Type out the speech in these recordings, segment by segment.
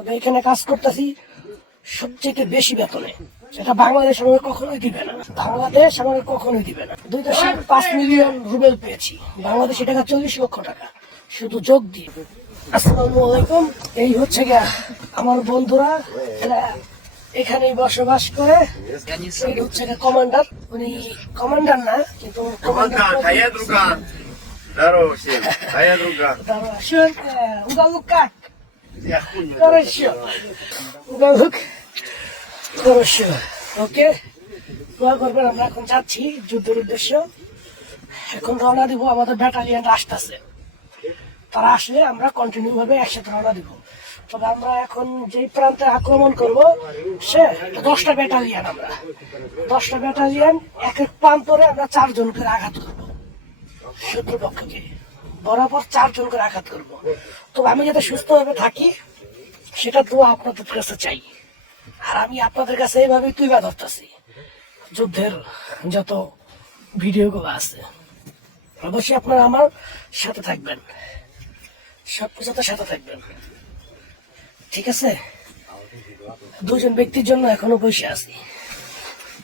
তবে এখানে কাজ করতেছি সবচেয়ে বেশি বেতনে। এটা বাংলাদেশ আমাকে কখনোই দিবে না। বাংলাদেশ আমাকে কখনোই দিবে না। দুই দশমিক পাঁচ মিলিয়ন রুবেল পেয়েছি। বাংলাদেশে টাকা চল্লিশ লক্ষ টাকা। শুধু যোগ দিয়ে। আসসালামু এই হচ্ছে গিয়া আমার বন্ধুরা। এখানে এখানেই বসবাস করে। হচ্ছে কমান্ডার। উনি কমান্ডার না কিন্তু কমান্ডার Хорошо. Угалuk. Хорошо. ওকে দোয়া করবেন আমরা এখন যাচ্ছি যুদ্ধের উদ্দেশ্য এখন রওনা দিব আমাদের ব্যাটালিয়ান আসতেছে তারা আসলে আমরা কন্টিনিউ ভাবে একসাথে রওনা দিব তবে আমরা এখন যেই প্রান্তে আক্রমণ করব সে দশটা ব্যাটালিয়ান আমরা দশটা ব্যাটালিয়ান এক এক প্রান্তরে আমরা চারজন করে আঘাত করবো শত্রুপক্ষকে বরাবর চারজন করে আঘাত করব। তো আমি যাতে সুস্থভাবে থাকি, সেটা তো আপনাদের কাছে চাই। আর আমি আপনাদের কাছে এইভাবে তুইবা ধরতেছি। যুদ্ধের যত ভিডিওগুলো আছে, অবশ্যই আপনারা আমার সাথে থাকবেন। সব কিছুতে সাথে থাকবেন। ঠিক আছে? দুজন ব্যক্তির জন্য এখনও বসে আছি।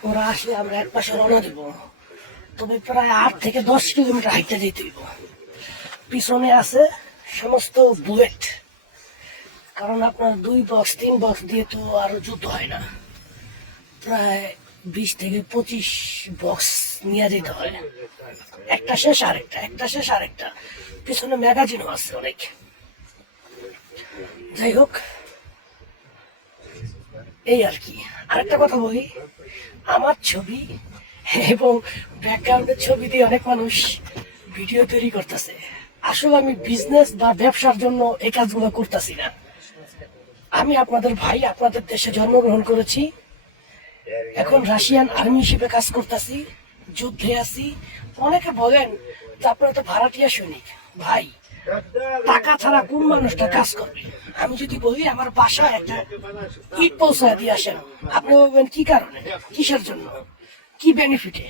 ওরা আসলে আমরা এক পাশে রওনা দিব। তবে প্রায় আট থেকে দশ কিলোমিটার হাইটে যেতে হইব। পিছনে আছে সমস্ত বুলেট। কারণ আপনার দুই বক্স তিন বক্স দিয়ে তো আর যুদ্ধ হয় না। প্রায় বিশ থেকে পঁচিশ বক্স নিয়ে যেতে হয়। একটা শেষ আরেকটা, একটা শেষ আরেকটা। পিছনে ম্যাগাজিনও আছে অনেক। যাই হোক, এই আর কি। আরেকটা কথা বলি। আমার ছবি এবং ব্যাকগ্রাউন্ডের ছবি দিয়ে অনেক মানুষ ভিডিও তৈরি করতেছে। আসলে আমি বিজনেস বা ব্যবসার জন্য এই কাজগুলো করতেছি না। আমি আপনাদের ভাই, আপনাদের দেশে জন্মগ্রহণ করেছি। এখন রাশিয়ান আর্মি হিসেবে কাজ করতেছি, যুদ্ধে আছি। অনেকে বলেন আপনারা তো ভাড়াটিয়া সৈনিক। ভাই, টাকা ছাড়া কোন মানুষটা কাজ করবে? আমি যদি বলি, আমার বাসা একটা ইট পৌঁছায় দিয়ে আসেন। আপনি বলবেন কি কারণে? কিসের জন্য? কি বেনিফিটে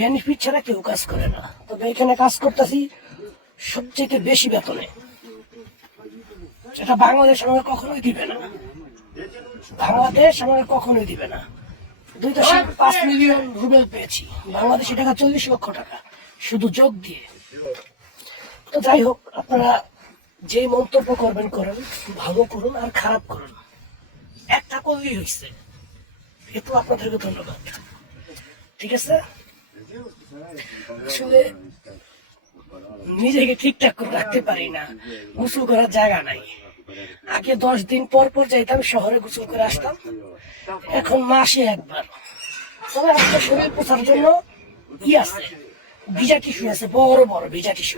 বেনিফিট ছাড়া কেউ কাজ করে না। তবে এখানে কাজ করতেছি সবচেয়ে বেশি বেতনে। সেটা বাংলাদেশ আমাকে কখনোই দিবে না। বাংলাদেশ আমাকে কখনোই দিবে না। দুই দশমিক পাঁচ মিলিয়ন রুবেল পেয়েছি। বাংলাদেশি টাকা চল্লিশ লক্ষ টাকা। শুধু যোগ দিয়ে। তো যাই হোক, আপনারা যে মন্তব্য করবেন করেন, ভালো করুন আর খারাপ করুন। একটা করলেই হয়েছে এতো আপনাদেরকে ধন্যবাদ। ঠিক আছে? আসলে নিজেকে ঠিকঠাক করে রাখতে পারি না। গোসল করার জায়গা নাই। আগে দশ দিন পর পর যাইতাম, শহরে গোসল করে আসতাম। এখন মাসে একবার। তবে আপনার শরীর পোষার জন্য ই আছে। ভিজা টিস্যু আছে, বড় বড় ভিজা টিস্যু।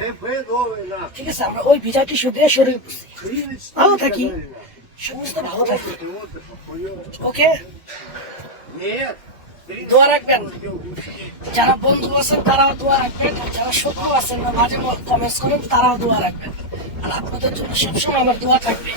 ঠিক আছে, আমরা ওই ভিজা টিস্যু দিয়ে শরীর ভালো থাকি। সমস্ত ভালো থাকি। ওকে? দোয়া রাখবেন। যারা বন্ধু আছেন, তারাও দোয়া রাখবেন। আর যারা শত্রু আছেন, না, মাঝে কমেন্টস করেন, তারাও দোয়া রাখবেন। আর আপনাদের জন্য সবসময় আমার দোয়া থাকবে।